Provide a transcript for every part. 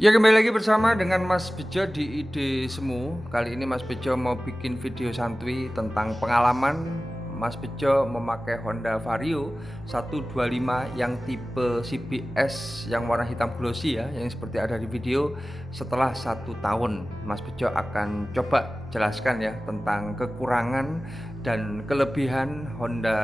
Ya, kembali lagi bersama dengan Mas Bejo di Ide Semu. Kali ini Mas Bejo mau bikin video santuy tentang pengalaman Mas Bejo memakai Honda Vario 125 yang tipe CBS yang warna hitam glossy ya, yang seperti ada di video. Setelah 1 tahun Mas Bejo akan coba jelaskan ya tentang kekurangan dan kelebihan Honda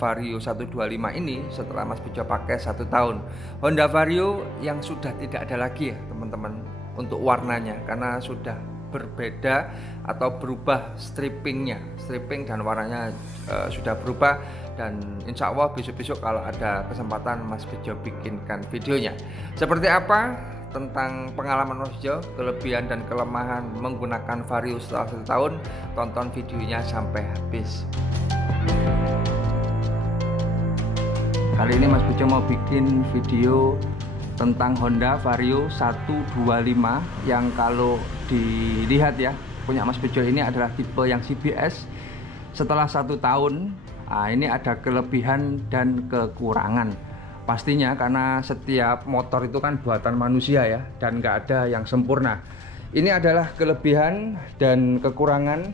Vario 125 ini setelah Mas Bejo pakai 1 tahun. Honda Vario yang sudah tidak ada lagi ya teman-teman untuk warnanya, karena sudah berbeda atau berubah stripping dan warnanya sudah berubah. Dan insya Allah besok-besok kalau ada kesempatan Mas Bejo bikinkan videonya seperti apa tentang pengalaman Mas Bejo, kelebihan dan kelemahan menggunakan Vario setelah 1 tahun. Tonton videonya sampai habis. Kali ini Mas Bejo mau bikin video tentang Honda Vario 125 yang kalau dilihat ya, punya Mas Bejo ini adalah tipe yang CBS setelah 1 tahun. Nah, ini ada kelebihan dan kekurangan pastinya, karena setiap motor itu kan buatan manusia ya, dan nggak ada yang sempurna. Ini adalah kelebihan dan kekurangan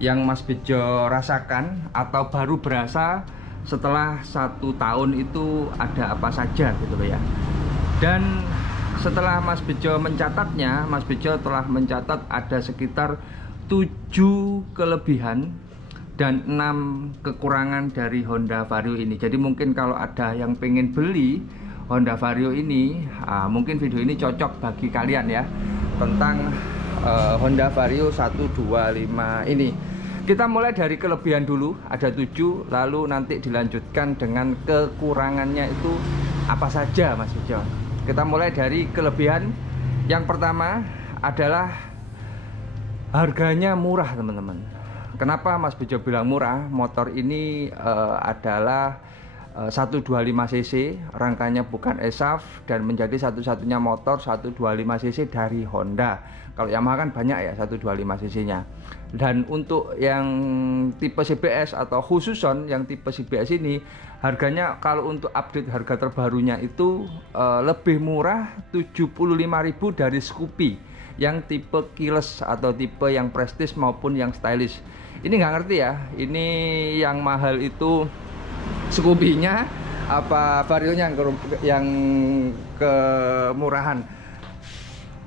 yang Mas Bejo rasakan atau baru berasa setelah 1 tahun itu ada apa saja gitu loh ya. Dan setelah Mas Bejo mencatatnya, Mas Bejo telah mencatat ada sekitar 7 kelebihan dan 6 kekurangan dari Honda Vario ini. Jadi mungkin kalau ada yang pengen beli Honda Vario ini, mungkin video ini cocok bagi kalian ya, tentang Honda Vario 125 ini. Kita mulai dari kelebihan dulu, ada 7, lalu nanti dilanjutkan dengan kekurangannya itu apa saja Mas Bejo. Kita mulai dari kelebihan. Yang pertama adalah harganya murah teman-teman. Kenapa Mas Bejo bilang murah? Motor ini adalah 125cc, rangkanya bukan ESAF, dan menjadi satu-satunya motor 125cc dari Honda. Kalau Yamaha kan banyak ya 125cc nya. Dan untuk yang tipe CBS atau khususon yang tipe CBS ini, harganya kalau untuk update harga terbarunya itu lebih murah 75.000 dari Scoopy yang tipe keyless atau tipe yang prestige maupun yang stylish. Ini nggak ngerti ya, ini yang mahal itu Scoopy-nya apa Vario-nya yang kemurahan.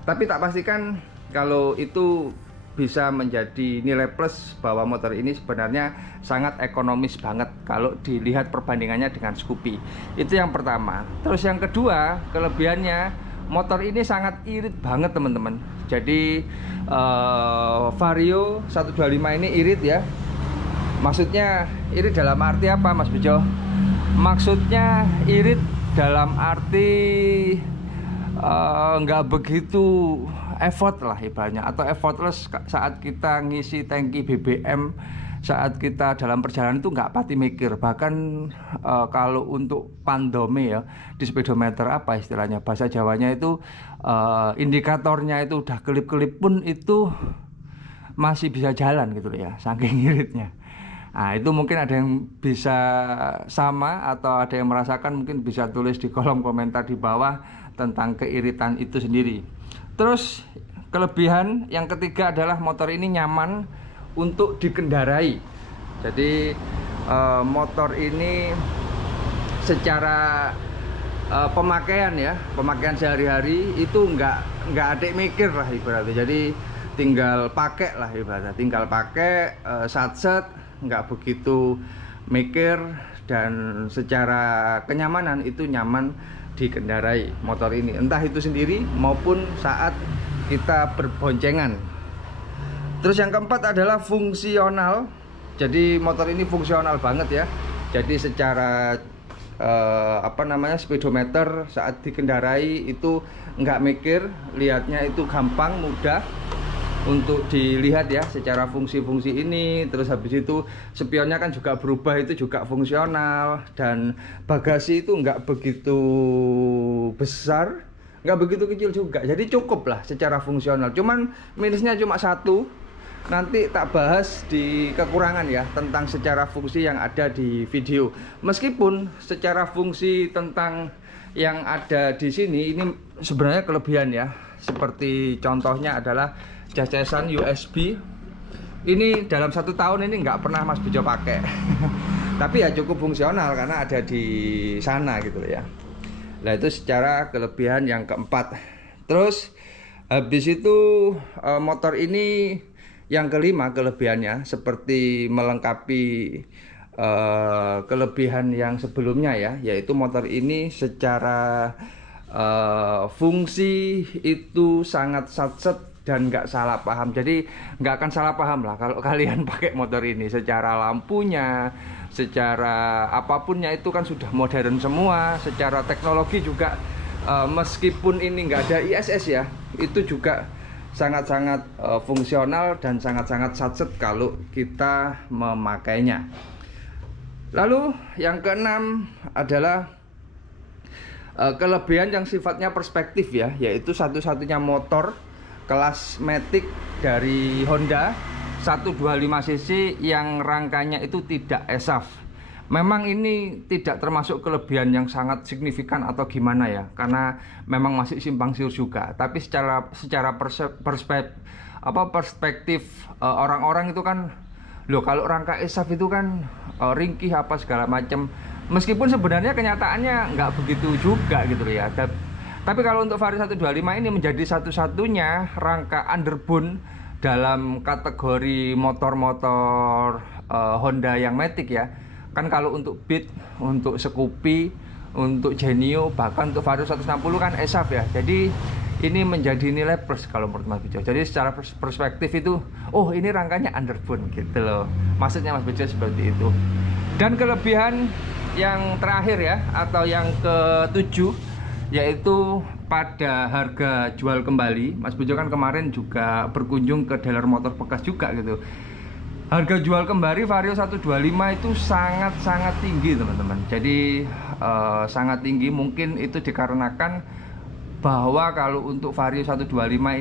Tapi tak pastikan kalau itu bisa menjadi nilai plus bahwa motor ini sebenarnya sangat ekonomis banget kalau dilihat perbandingannya dengan Scoopy. Itu yang pertama. Terus yang kedua, kelebihannya motor ini sangat irit banget teman-teman. Jadi Vario 125 ini irit ya. Maksudnya irit dalam arti apa Mas Bejo? Maksudnya irit dalam arti nggak begitu effort lah ibaratnya, atau effortless saat kita ngisi tangki BBM, saat kita dalam perjalanan itu nggak pati mikir. Bahkan kalau untuk pandome ya, di speedometer apa istilahnya, bahasa Jawanya itu indikatornya itu udah kelip-kelip pun itu masih bisa jalan gitu loh ya, saking iritnya. Nah, itu mungkin ada yang bisa sama atau ada yang merasakan, mungkin bisa tulis di kolom komentar di bawah tentang keiritan itu sendiri. Terus kelebihan yang ketiga adalah motor ini nyaman untuk dikendarai. Jadi motor ini secara pemakaian ya, pemakaian sehari-hari itu nggak adek mikir lah ibaratnya. Jadi tinggal pakai lah ibaratnya, tinggal pakai satset, nggak begitu mikir, dan secara kenyamanan itu nyaman dikendarai motor ini, entah itu sendiri maupun saat kita berboncengan. Terus yang keempat adalah fungsional. Jadi motor ini fungsional banget ya. Jadi secara speedometer saat dikendarai itu nggak mikir, lihatnya itu gampang, mudah untuk dilihat ya secara fungsi-fungsi ini. Terus habis itu spionnya kan juga berubah, itu juga fungsional. Dan bagasi itu nggak begitu besar, nggak begitu kecil juga, jadi cukup lah secara fungsional. Cuman minusnya cuma satu, nanti tak bahas di kekurangan ya, tentang secara fungsi yang ada di video. Meskipun secara fungsi tentang yang ada di sini ini sebenarnya kelebihan ya, seperti contohnya adalah cacesan USB. Ini dalam 1 tahun ini nggak pernah Mas Bejo pakai. Tapi ya cukup fungsional karena ada di sana gitu ya. Nah itu secara kelebihan yang keempat. Terus habis itu motor ini yang kelima kelebihannya seperti melengkapi kelebihan yang sebelumnya ya, yaitu motor ini secara fungsi itu sangat satset dan nggak salah paham. Jadi nggak akan salah paham lah kalau kalian pakai motor ini. Secara lampunya, secara apapunnya itu kan sudah modern semua. Secara teknologi juga meskipun ini nggak ada ISS ya, itu juga sangat-sangat fungsional dan sangat-sangat satset kalau kita memakainya. Lalu yang keenam adalah kelebihan yang sifatnya perspektif ya, yaitu satu-satunya motor kelas Matic dari Honda 125cc yang rangkanya itu tidak ESAF. Memang ini tidak termasuk kelebihan yang sangat signifikan atau gimana ya, karena memang masih simpang siur juga. Tapi secara perspektif orang-orang itu kan, loh kalau rangka ESAF itu kan ringkih apa segala macam. Meskipun sebenarnya kenyataannya nggak begitu juga gitu ya. Tapi kalau untuk Vario 125 ini menjadi satu-satunya rangka underbone dalam kategori motor-motor Honda yang Matic ya. Kan kalau untuk Beat, untuk Scoopy, untuk Genio, bahkan untuk Vario 160 kan ESAF ya. Jadi ini menjadi nilai plus kalau menurut Mas Bejo. Jadi secara perspektif itu, oh ini rangkanya underbone gitu loh. Maksudnya Mas Bejo seperti itu. Dan kelebihan yang terakhir ya, atau yang ke-7, yaitu pada harga jual kembali. Mas Bejo kan kemarin juga berkunjung ke dealer motor bekas juga gitu. Harga jual kembali Vario 125 itu sangat-sangat tinggi teman-teman. Jadi sangat tinggi, mungkin itu dikarenakan bahwa kalau untuk Vario 125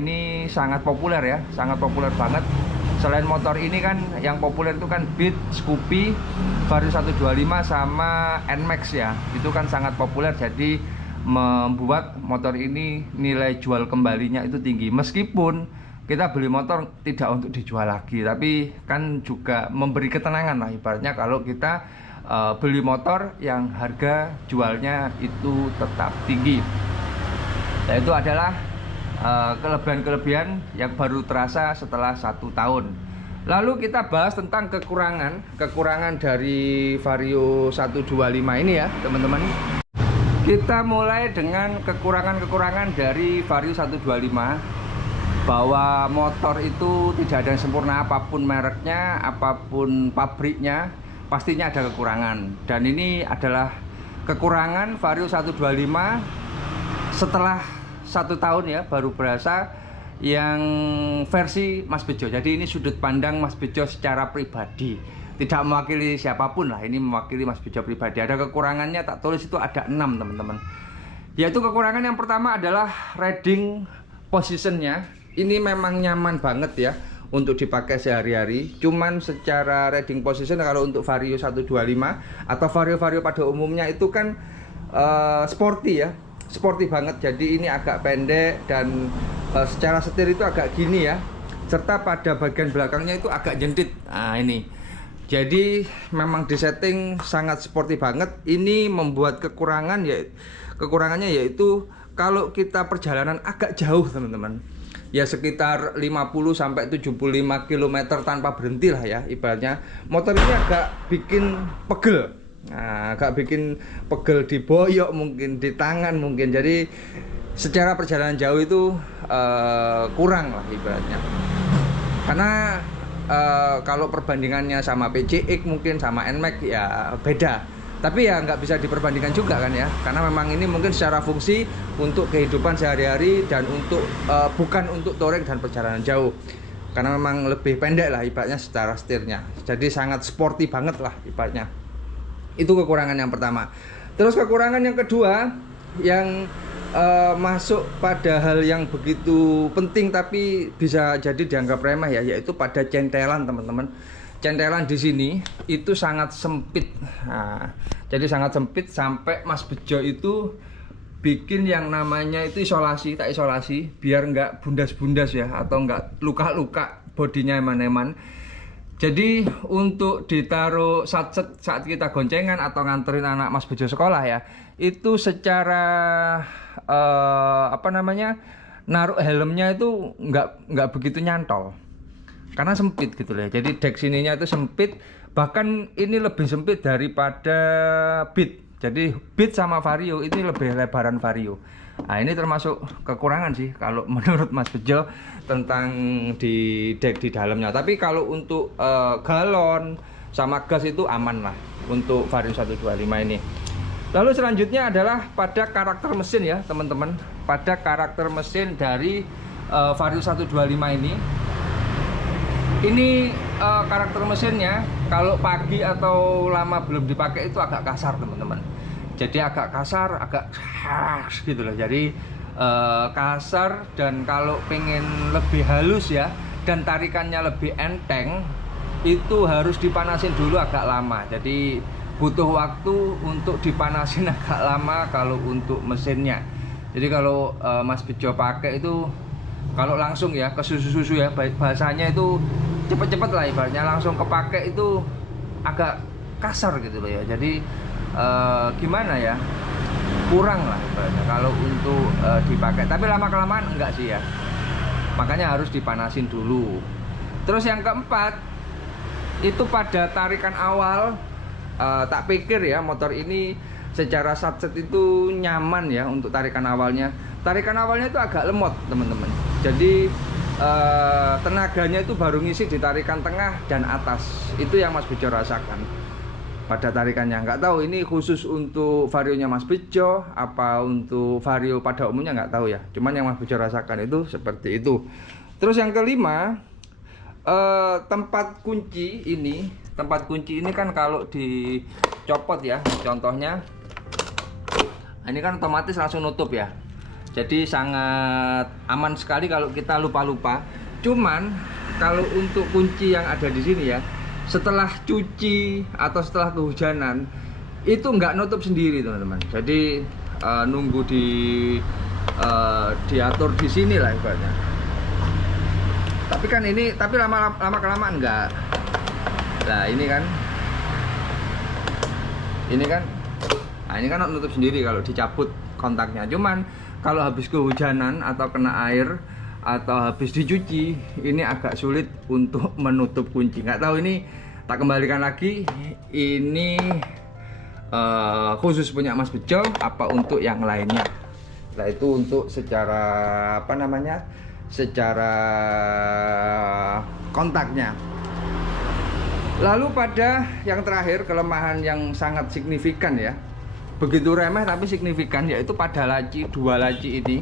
ini sangat populer ya, sangat populer banget. Selain motor ini kan yang populer itu kan Beat, Scoopy, Vario 125 sama NMAX ya. Itu kan sangat populer, jadi membuat motor ini nilai jual kembalinya itu tinggi. Meskipun kita beli motor tidak untuk dijual lagi, tapi kan juga memberi ketenangan lah ibaratnya kalau kita beli motor yang harga jualnya itu tetap tinggi. Nah itu adalah kelebihan-kelebihan yang baru terasa setelah 1 tahun. Lalu kita bahas tentang kekurangan dari Vario 125 ini ya teman-teman. Kita mulai dengan kekurangan-kekurangan dari Vario 125, bahwa motor itu tidak ada yang sempurna, apapun mereknya, apapun pabriknya, pastinya ada kekurangan. Dan ini adalah kekurangan Vario 125 setelah 1 tahun ya, baru berasa yang versi Mas Bejo. Jadi ini sudut pandang Mas Bejo secara pribadi, tidak mewakili siapapun lah, ini mewakili Mas Bejo pribadi. Ada kekurangannya, tak tulis itu ada 6 teman-teman. Yaitu kekurangan yang pertama adalah riding positionnya. Ini memang nyaman banget ya untuk dipakai sehari-hari. Cuman secara riding position kalau untuk Vario 125 atau Vario-Vario pada umumnya itu kan sporty ya, sporty banget. Jadi ini agak pendek dan secara setir itu agak gini ya, serta pada bagian belakangnya itu agak jentit. Nah ini, jadi memang disetting sangat sporty banget. Ini membuat kekurangannya yaitu kalau kita perjalanan agak jauh teman-teman, ya sekitar 50-75 km tanpa berhenti lah ya ibaratnya, motor ini agak bikin pegel. Nah, agak bikin pegel di boyok, mungkin di tangan mungkin. Jadi secara perjalanan jauh itu kurang lah ibaratnya. Karena kalau perbandingannya sama PCX mungkin sama NMAX ya beda. Tapi ya nggak bisa diperbandingkan juga kan ya, karena memang ini mungkin secara fungsi untuk kehidupan sehari-hari dan untuk bukan untuk touring dan perjalanan jauh, karena memang lebih pendek lah ibaratnya secara setirnya. Jadi sangat sporty banget lah ibaratnya. Itu kekurangan yang pertama. Terus kekurangan yang kedua yang masuk pada hal yang begitu penting tapi bisa jadi dianggap remeh ya, yaitu pada centelan teman-teman. Centelan di sini itu sangat sempit. Nah, jadi sangat sempit sampai Mas Bejo itu bikin yang namanya itu isolasi, tak isolasi biar nggak bundas-bundas ya, atau nggak luka-luka bodinya eman-eman. Jadi untuk ditaruh saat kita goncengan atau nganterin anak Mas Bejo sekolah ya, itu secara apa namanya, naruh helmnya itu nggak begitu nyantol karena sempit gitu ya. Jadi dek sininya itu sempit, bahkan ini lebih sempit daripada Beat. Jadi Beat sama Vario ini lebih lebaran Vario. Nah ini termasuk kekurangan sih kalau menurut Mas Bejo tentang di dek di dalamnya. Tapi kalau untuk galon sama gas itu aman lah untuk Vario 125 ini. Lalu selanjutnya adalah pada karakter mesin ya teman-teman. Pada karakter mesin dari Vario 125 ini. Ini karakter mesinnya kalau pagi atau lama belum dipakai itu agak kasar teman-teman. Jadi agak kasar, agak khas gitu loh. Jadi kasar, dan kalau pengen lebih halus ya dan tarikannya lebih enteng itu harus dipanasin dulu agak lama. Jadi butuh waktu untuk dipanasin agak lama kalau untuk mesinnya. Jadi kalau Mas Bejo pakai itu kalau langsung ya ke susu-susu ya, bahasanya itu cepet-cepet lah ibaratnya, langsung kepake itu agak kasar gitu loh ya. Jadi gimana ya, kurang lah ibaratnya kalau untuk dipakai. Tapi lama-kelamaan enggak sih ya, makanya harus dipanasin dulu. Terus yang keempat itu pada tarikan awal, tak pikir ya motor ini secara satset itu nyaman ya untuk tarikan awalnya. Tarikan awalnya itu agak lemot teman-teman. Jadi tenaganya itu baru ngisi di tarikan tengah dan atas. Itu yang Mas Bejo rasakan pada tarikannya. Nggak tahu ini khusus untuk Varionya Mas Bejo apa untuk Vario pada umumnya, nggak tahu ya. Cuman yang Mas Bejo rasakan itu seperti itu. Terus yang kelima, tempat kunci ini. Tempat kunci ini kan kalau dicopot ya, contohnya ini kan otomatis langsung nutup ya. Jadi sangat aman sekali kalau kita lupa-lupa. Cuman kalau untuk kunci yang ada di sini ya, setelah cuci atau setelah kehujanan itu nggak nutup sendiri teman-teman. Jadi nunggu diatur di sini lah ibaratnya. Tapi kan ini, tapi lama kelamaan enggak. Nah ini kan, nah ini kan nutup sendiri kalau dicabut kontaknya. Cuman kalau habis kehujanan atau kena air atau habis dicuci, ini agak sulit untuk menutup kunci. Nggak tahu ini, tak kembalikan lagi. Ini khusus punya Mas Bejo apa untuk yang lainnya. Nah itu untuk secara apa namanya, secara kontaknya. Lalu pada yang terakhir, kelemahan yang sangat signifikan ya, begitu remeh tapi signifikan, yaitu pada laci, dua laci ini.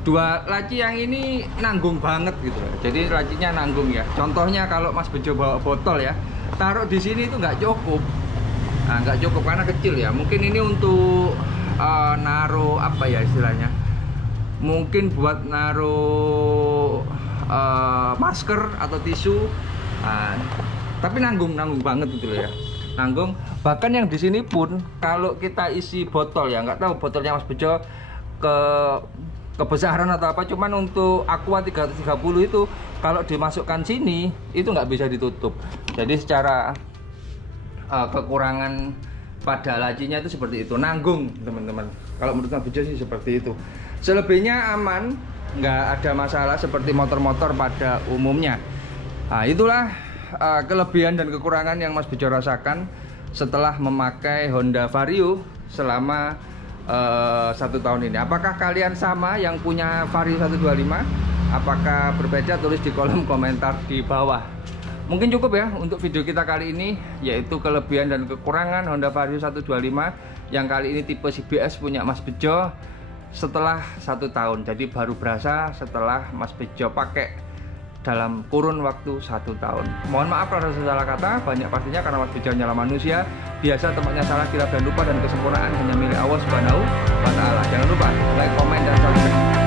Dua laci yang ini nanggung banget gitu loh. Jadi lacinya nanggung ya. Contohnya kalau Mas Bejo bawa botol ya, taruh di sini itu nggak cukup. Nah, nggak cukup karena kecil ya. Mungkin ini untuk naruh apa ya istilahnya, mungkin buat naruh masker atau tisu. Nah, tapi nanggung banget gitu loh ya. Nanggung. Bahkan yang di sini pun kalau kita isi botol ya, nggak tahu botolnya Mas Bejo kebesaran atau apa, cuman untuk Aqua 330 itu kalau dimasukkan sini itu nggak bisa ditutup. Jadi secara kekurangan pada lacinya itu seperti itu, nanggung teman-teman. Kalau menurut Mas Bejo sih seperti itu. Selebihnya aman, nggak ada masalah seperti motor-motor pada umumnya. Nah itulah kelebihan dan kekurangan yang Mas Bejo rasakan setelah memakai Honda Vario selama 1 tahun ini. Apakah kalian sama yang punya Vario 125? Apakah berbeda? Tulis di kolom komentar di bawah. Mungkin cukup ya untuk video kita kali ini, yaitu kelebihan dan kekurangan Honda Vario 125 yang kali ini tipe CBS punya Mas Bejo setelah 1 tahun. Jadi baru berasa setelah Mas Bejo pakai dalam kurun waktu 1 tahun. Mohon maaf kalau ada salah kata, banyak pastinya karena Mas Bejo hanyalah manusia. Biasa tempatnya salah, kira dan lupa, dan kesempurnaan hanya milik Allah Subhanahu wa Ta'ala. Jangan lupa like, komen, dan subscribe.